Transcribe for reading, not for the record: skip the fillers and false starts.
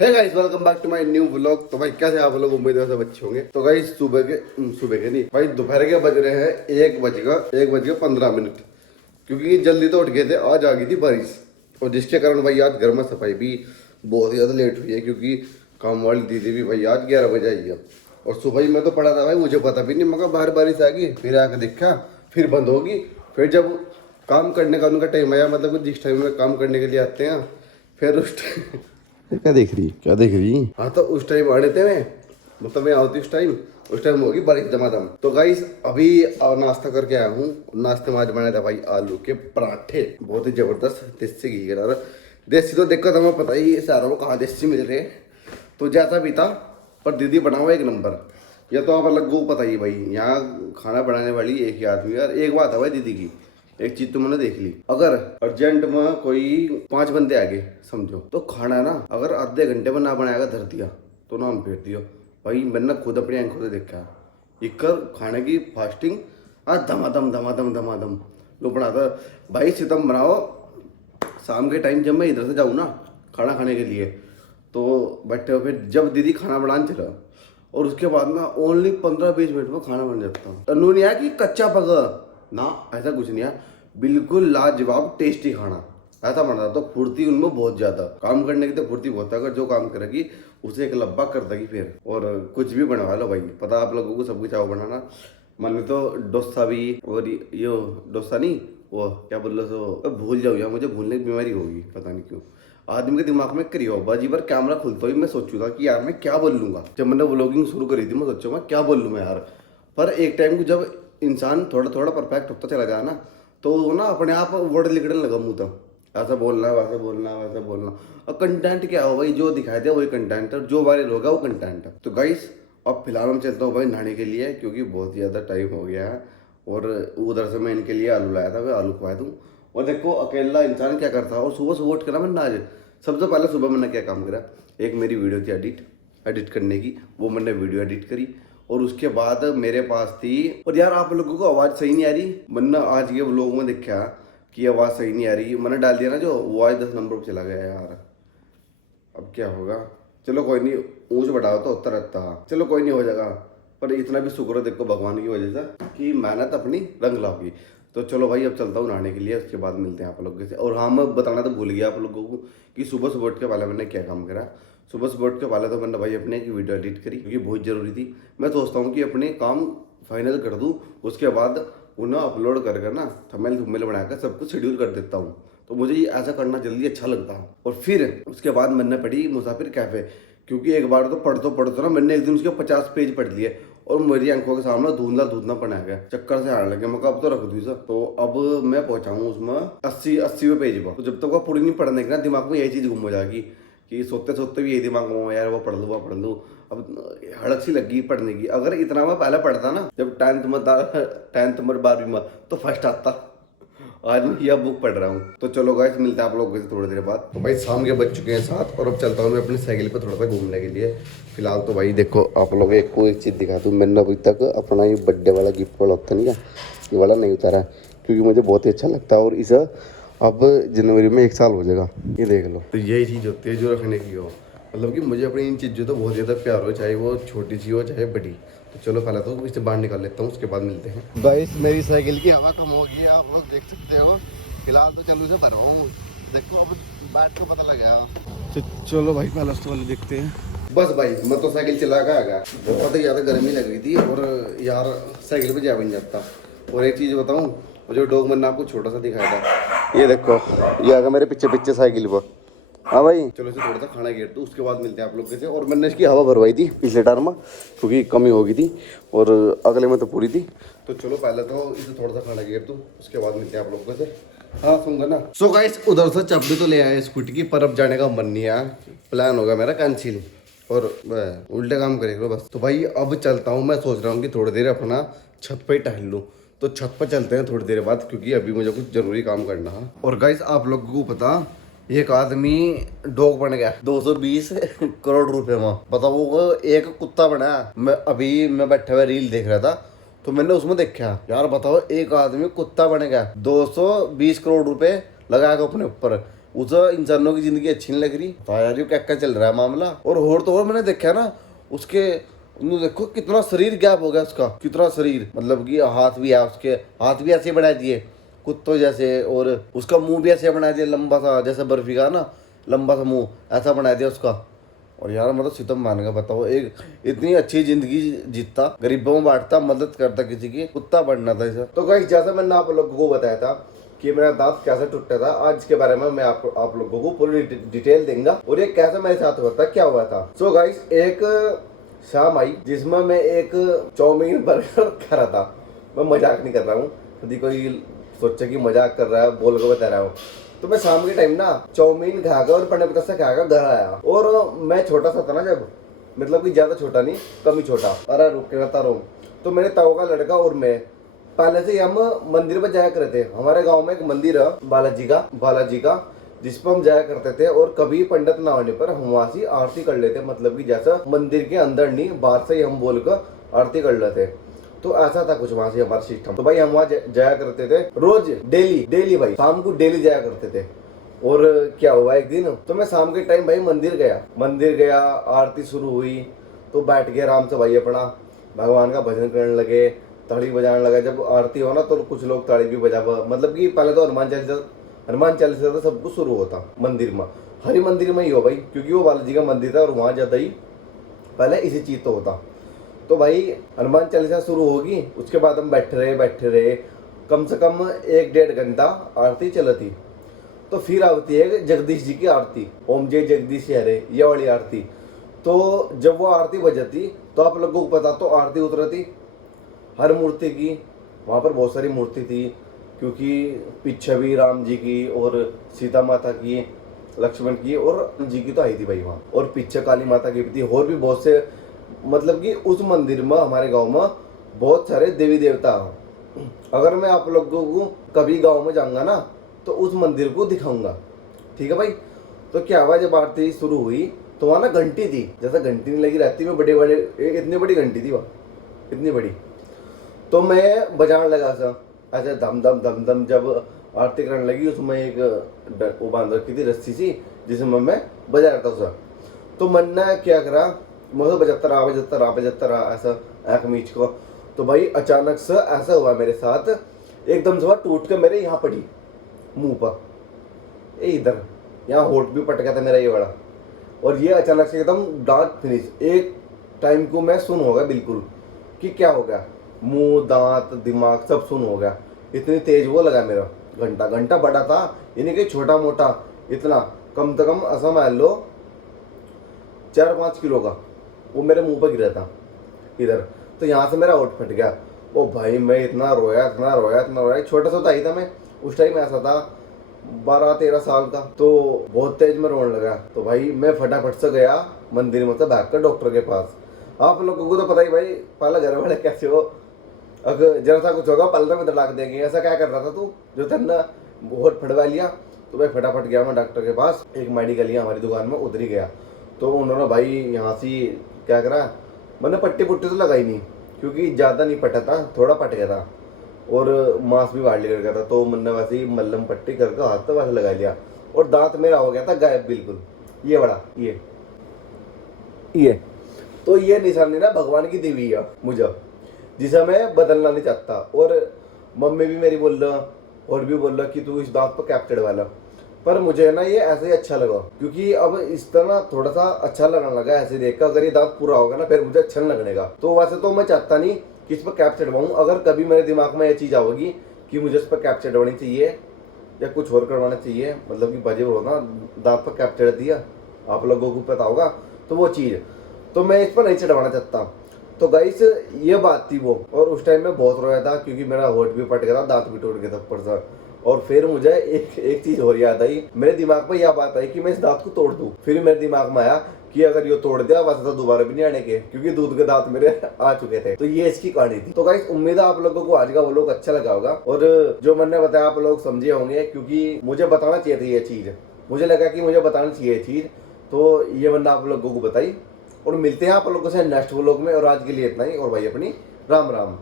Hey guys welcome back to my new vlog. तो भाई कैसे आप लोग, उम्मीद है सब अच्छे होंगे। तो गाइस सुबह के नहीं भाई, दोपहर के बज रहे हैं 1 बज के 15 मिनट। क्योंकि जल्दी तो उठ गए थे, आज आ गई थी बारिश और जिसके कारण भाई आज घर में सफाई भी बहुत ज़्यादा लेट हुई है। क्योंकि काम वाली दीदी भी भाई आज 11 बजे आई है और सुबह ही मैं तो पड़ा था भाई, मुझे पता भी नहीं, मगर बाहर बारिश आ गई, फिर आके देखा फिर बंद होगी। फिर जब काम करने का उनका टाइम आया, मतलब कि जिस टाइम में काम करने के लिए आते हैं, फिर उस क्या देख रही हाँ, तो उस टाइम आने थे मैं, मतलब मैं आती उस टाइम होगी बारिश दमादम। तो गाइस अभी नाश्ता करके आया हूँ। नाश्ते में आज बनाया था भाई आलू के पराठे, बहुत ही जबरदस्त देसी घी के साथ। देसी तो देखो तुम्हें पता ही है शहरों में कहाँ देसी मिल रहे हैं, तो जैसा भी था पर दीदी बनाओ एक नंबर। या तो आप अलग को पता ही भाई, यहाँ खाना बनाने वाली एक ही आदमी। यार एक बात है भाई दीदी की, एक चीज तो मैंने देख ली, अगर अर्जेंट में कोई 5 बंदे आ गए समझो, तो खाना ना अगर आधे घंटे में ना बनाएगा धर दिया तो नाम फेर दियो भाई। मैंने खुद अपनी आंखों से देखा, इकर खाने की फास्टिंग आज धमाधम धमाधम धमाधम लो बनाता भाई। सितम बनाओ शाम के टाइम, जब मैं इधर से जाऊँ ना खाना खाने के लिए, तो बैठे हो फिर जब दीदी खाना बनाने चला, और उसके बाद ना ओनली 15-20 मिनट में खाना बन जाता। तनु नहीं आया कि कच्चा पका ना, ऐसा कुछ नहीं है, बिल्कुल लाजवाब टेस्टी खाना ऐसा बना था। तो फुर्ती उनमें बहुत ज्यादा, काम करने की तो फुर्ती बहुत है। अगर जो काम करेगी उसे एक लब्बा कर देगी फिर, और कुछ भी बनवा लो भाई। पता आप लोगों को सब कुछ आओ बनाना। मैंने तो डोसा भी, और यो डोसा नहीं, वो क्या बोल लो सो भूल जाओ यार, मुझे भूलने की बीमारी होगी पता नहीं क्यों। आदमी के दिमाग में करियो बाजी बार कैमरा खुलता ही मैं सोचूंगा कि यार मैं क्या बोल लूंगा। जब मैंने व्लॉगिंग शुरू करी थी मैं सोचूंगा क्या बोल लूँ मैं यार। पर एक टाइम को जब इंसान थोड़ा थोड़ा परफेक्ट होता चला जाए ना, तो वो ना अपने आप वर्ड लिखने लगा मुँह तक, ऐसा बोलना वैसा बोलना वैसा बोलना। और कंटेंट क्या हो भाई, जो दिखाई दे वही कंटेंट है, जो वायरल होगा वो कंटेंट है। तो गाइस अब फिलहाल मैं चलता हूँ भाई नहाने के लिए, क्योंकि बहुत ज़्यादा टाइम हो गया है। और उधर से मैं इनके लिए आलू लाया था, मैं आलू खवा दूँ। और देखो अकेला इंसान क्या करता है, और सुबह सुबह उठ कर ना मैंने आज सबसे पहले सुबह मैंने क्या काम करा, एक मेरी वीडियो थी एडिट करने की, वो मैंने वीडियो एडिट करी। और उसके बाद मेरे पास थी, और यार आप लोगों को आवाज़ सही नहीं आ रही, मैंने आज ये व्लॉग में देखा कि आवाज़ सही नहीं आ रही, मैंने डाल दिया ना जो, वो आज 10 नंबर पर चला गया यार। अब क्या होगा, चलो कोई नहीं, ऊँच बढ़ाओ तो होता रहता, चलो कोई नहीं हो जाएगा। पर इतना भी शुक्र है देखो भगवान की वजह से कि मेहनत अपनी रंग लाओगी। तो चलो भाई अब चलता हूँ नहाने के लिए, उसके बाद मिलते हैं आप लोगों से। और हाँ मैं बताना तो भूल गया आप लोगों को कि सुबह सुबह उठ के पहले मैंने क्या काम करा। सुबह सुबह उठ के पहले तो मैंने भाई अपने की वीडियो एडिट करी, क्योंकि बहुत ज़रूरी थी। मैं सोचता हूँ कि अपने काम फाइनल कर दूँ, उसके बाद उन्हें अपलोड कर ना थंबनेल बनाकर सब कुछ शेड्यूल कर देता हूँ। तो मुझे ये ऐसा करना जल्दी अच्छा लगता है। और फिर उसके बाद मैंने पढ़ी मुसाफिर कैफ़े, क्योंकि एक बार तो पढ़ते ना मैंने एक दिन उसके 50 पेज पढ़ लिए, और मेरी आंखों के सामने धुंधला पड़ा गया, चक्कर से आने लगे। मैं अब तो रख दूँ सर। तो अब मैं पहुंचा हूँ उसमें 80वें पेज पर। तो जब तक वो पूरी नहीं पढ़ने की ना, दिमाग में यही चीज़ गुम हो जाएगी कि सोते सोते भी यही दिमाग में यार वो पढ़ लूँ। अब हड़क सी लगी पढ़ने की। अगर इतना मैं पहले पढ़ता ना, जब 10th में 12वीं में, तो फर्स्ट आता। आज मैं यह बुक पढ़ रहा हूँ। तो चलो गाइस मिलते हैं आप लोगों से थोड़ी देर बाद। तो भाई शाम के बज चुके हैं 7, और अब चलता हूँ मैं अपनी साइकिल पे थोड़ा सा घूमने के लिए। फिलहाल तो भाई देखो आप लोग एक को एक चीज़ दिखा दूँ, मैंने अभी तक अपना ये बर्थडे वाला गिफ्ट वाला होता नहीं है, ये वाला नहीं उतारा, क्योंकि मुझे बहुत ही अच्छा लगता है। और इसे अब जनवरी में 1 साल हो जाएगा, ये देख लो। तो यही चीज़ होती है जो रखने की हो, मतलब कि मुझे अपनी इन चीज़ों तो बहुत ज़्यादा प्यार हो, चाहे वो छोटी सी हो चाहे बड़ी। तो चलो पहले तो इससे बाहर निकाल लेता हूँ, उसके बाद मिलते हैं। गाइस मेरी साइकिल की हवा कम हो गई है, आप लोग देख सकते हो। फिलहाल तो चलो से भरवा हूँ, देखो अब बैठ को पता लगा। तो चलो भाई पहले वाले देखते हैं। बस भाई मैं तो साइकिल चला के आ गया, बहुत ही ज़्यादा गर्मी लग रही थी, और यार साइकिल पे जा भी नहीं जाता। और एक चीज़ बताऊँ, वो जो डॉग मैंने आपको छोटा सा दिखाया था, ये देखो ये आ गया मेरे पीछे पीछे साइकिल पर। हाँ भाई चलो इसे थोड़ा सा खाना गिर दो, उसके बाद मिलते हैं आप लोग से। और मैंने इसकी हवा भरवाई थी पिछले टायर में, क्योंकि कमी हो गई थी, और अगले में तो पूरी थी। तो चलो पहले तो इसे थोड़ा सा खाना गिर दो, उसके बाद मिलते हैं आप लोगों से। हाँ सुनगा ना। सो गाइस उधर से चपड़ी तो ले आए स्कूटी की, पर अब जाने का मन नहीं है, प्लान होगा मेरा कैंसिल, और उल्टे काम करेगा बस। तो भाई अब चलता हूँ, मैं सोच रहा हूँ कि थोड़ी देर अपना छत पर ही टहल लूँ। तो छत पर चलते हैं थोड़ी देर बाद, क्योंकि अभी मुझे कुछ जरूरी काम करना है। और गाइस आप लोगों को पता, एक आदमी डॉग बन गया 220 करोड़ रुपए में, बताओ। वो एक कुत्ता बना। मैं बैठा हुआ रील देख रहा था, तो मैंने उसमें देखा यार, बताओ एक आदमी कुत्ता बन गया 220 करोड़ रुपए लगाएगा अपने ऊपर। उस इंसानों की जिंदगी अच्छी नहीं लग रही। तो यार ये क्या क्या चल रहा है मामला। और तो और मैंने देखा ना उसके, देखो कितना शरीर गैप हो गया उसका, कितना शरीर, मतलब कि हाथ भी है उसके, हाथ भी ऐसे बना दिए कुत्तों जैसे, और उसका मुंह भी ऐसे बना दिया लंबा सा, जैसे बर्फी का ना लंबा सा मुंह ऐसा बना दिया उसका। और यार मतलब सितम मान का बताओ, एक इतनी अच्छी जिंदगी जीता, गरीबों में बांटता, मदद करता किसी की, कुत्ता बनना था इसे। तो गाइस जैसा मैंने आप लोगों को बताया था कि मेरा दांत कैसे टूटा था, आज के बारे में मैं आप लोगों को पूरी डिटेल दूंगा और ये कैसे मेरे साथ हुआ था, क्या हुआ था। सो गाइस एक शाम आई जिसमें मैं एक चाउमीन बर्गर खा रहा था। मैं मजाक नहीं कर रहा हूँ, यदि कोई सोचे कि मजाक कर रहा है बोल के बता रहा हूँ। तो मैं शाम के टाइम ना चाउमीन खाकर और पन्ने पत्ता से खाकर घर आया, और मैं छोटा सा था ना जब, मतलब कि ज्यादा छोटा नहीं, कम ही छोटा। अरे रुक रहता रहो। तो मेरे ताऊ का लड़का और मैं पहले से हम मंदिर पर जाया करते थे। हमारे गांव में एक मंदिर है बालाजी का जिस पर हम जाया करते थे, और कभी पंडित ना होने पर हम वहां से आरती कर लेते, मतलब कि जैसा मंदिर के अंदर नहीं बाहर से ही हम बोलकर आरती कर लेते। तो ऐसा था कुछ वहां से हमारा सिस्टम। तो भाई हम वहां जाया करते थे रोज, डेली भाई शाम को डेली जाया करते थे। और क्या हुआ एक दिन, तो मैं शाम के टाइम भाई मंदिर गया, आरती शुरू हुई तो बैठ गया आराम से भाई, अपना भगवान का भजन करने लगे, ताड़ी बजाने लगा। जब आरती हो ना तो कुछ लोग ताड़ी भी बजा, मतलब कि पहले तो हनुमान चालीसा तो सब कुछ शुरू होता मंदिर में, हरि मंदिर में ही हो भाई, क्योंकि वो बालाजी का मंदिर था और वहां ज्यादा ही पहले इसी चीज तो होता। तो भाई हनुमान चालीसा शुरू होगी, उसके बाद हम बैठे रहे कम से कम 1-1.5 घंटा आरती चलती। तो फिर आती है जगदीश जी की आरती, ओम जय जगदीश हरे, ये वाली आरती। तो जब वो आरती बजती तो आप लोगों को पता, तो आरती उतरती हर मूर्ति की, वहाँ पर बहुत सारी मूर्ति थी, क्योंकि पीछे भी राम जी की और सीता माता की, लक्ष्मण की और जी की तो आई थी भाई वहाँ, और पीछे काली माता की भी थी, और भी बहुत से, मतलब कि उस मंदिर में हमारे गांव में बहुत सारे देवी देवता हैं। अगर मैं आप लोगों को कभी गांव में जाऊंगा ना तो उस मंदिर को दिखाऊंगा, ठीक है भाई। तो क्या हुआ, जब आरती शुरू हुई तो वहाँ ना घंटी थी, जैसे घंटी नहीं लगी रहती में, बड़े बड़े इतनी बड़ी घंटी थी वहाँ, इतनी बड़ी। तो मैं बजाने लगा सा ऐसे धम धम धम धम। जब आरती करने लगी उसमें एक वो बांध रखी थी रस्सी सी, जिसमें मैं बजा रहा था उसे। तो मन ने क्या करा, मुझे बजत्ता रहा ऐसा आँख मीच को। तो भाई अचानक से ऐसा हुआ मेरे साथ, एकदम से टूट के मेरे यहाँ पड़ी मुंह पर, इधर यहाँ होठ भी पट गया था मेरा ये वाला, और ये अचानक से एकदम दांत फिनिश। एक टाइम को मैं सुन हो गया बिल्कुल कि क्या हो गया, मुंह दांत दिमाग सब सुन हो गया, इतनी तेज वो लगा मेरा। घंटा बड़ा था, यानी कि छोटा मोटा इतना, कम से कम ऐसा मान लो 4-5 किलो का वो मेरे मुंह पर गिरा था इधर। तो यहाँ से मेरा होठ फट गया। ओ भाई मैं इतना रोया, छोटा सा था मैं उस टाइम, ऐसा था 12-13 साल का। तो बहुत तेज में रोने लगा। तो भाई मैं फटाफट से गया मंदिर में से भाग कर डॉक्टर के पास। आप लोगों को तो पता ही भाई, पहले घर वाले कैसे हो, अगर जरा सा कुछ होगा पलटे में दड़ाक देंगे। ऐसा क्या कर रहा था तू जो तेना बहुत फटवा लिया। तो भाई फटाफट गया मैं डॉक्टर के पास, एक मेडिकल ही हमारी दुकान में, उधर ही गया। तो उन्होंने भाई यहाँ से क्या करा, मैंने पट्टी पुट्टी तो लगाई नहीं, क्योंकि ज़्यादा नहीं पटा था, थोड़ा पट गया था और मांस भी बाहर निकल गया था। तो मैंने वैसे ही मल्लम पट्टी करके हाथ तो वैसे लगा लिया, और दांत मेरा हो गया था गायब बिल्कुल, ये बड़ा ये। तो ये निशानी ना भगवान की दी हुई है मुझे, जिसे मैं बदलना नहीं चाहता। और मम्मी भी मेरी बोल रहा और भी बोल रहा कि तू इस दांत पर कैप चढ़वा ला, पर मुझे ना ये ऐसे ही अच्छा लगा, क्योंकि अब इस तरह थोड़ा सा अच्छा लगने लगा ऐसे देखकर। अगर ये दांत पूरा होगा ना फिर मुझे अच्छा नहीं लगेगा। तो वैसे तो मैं चाहता नहीं कि इस पर कैप चढ़वाऊं। अगर कभी मेरे दिमाग में ये चीज़ आओगी कि मुझे इस पर कैप चढ़वानी चाहिए या कुछ और करवाना चाहिए, मतलब कि बजे हो ना दांत पर कैप चढ़ दिया, आप लोगों को पता होगा, तो वो चीज़ तो मैं इस पर नहीं चढ़वाना चाहता। तो गाइस ये बात थी वो, और उस टाइम में बहुत रोया था, क्योंकि मेरा होठ भी पट गया था, दांत भी टूट गया था ऊपर से। और फिर मुझे एक चीज और याद आई, मेरे दिमाग में यह बात आई कि मैं इस दांत को तोड़ दूं। फिर मेरे दिमाग में आया कि अगर ये तोड़ दिया वैसे तो दोबारा भी नहीं आने के, क्योंकि दूध के दांत मेरे आ चुके थे। तो ये इसकी कहानी थी। तो गाइस उम्मीद है आप लोगों को आज का वो लोग अच्छा लगा होगा, और जो मैंने बताया आप लोग समझे होंगे, क्योंकि मुझे बताना चाहिए थी ये चीज, मुझे लगा कि मुझे बताना चाहिए ये चीज, तो ये मैंने आप लोगों को बताई। और मिलते हैं आप लोगों से नेक्स्ट व्लॉग में, और आज के लिए इतना ही। और भाई अपनी राम राम।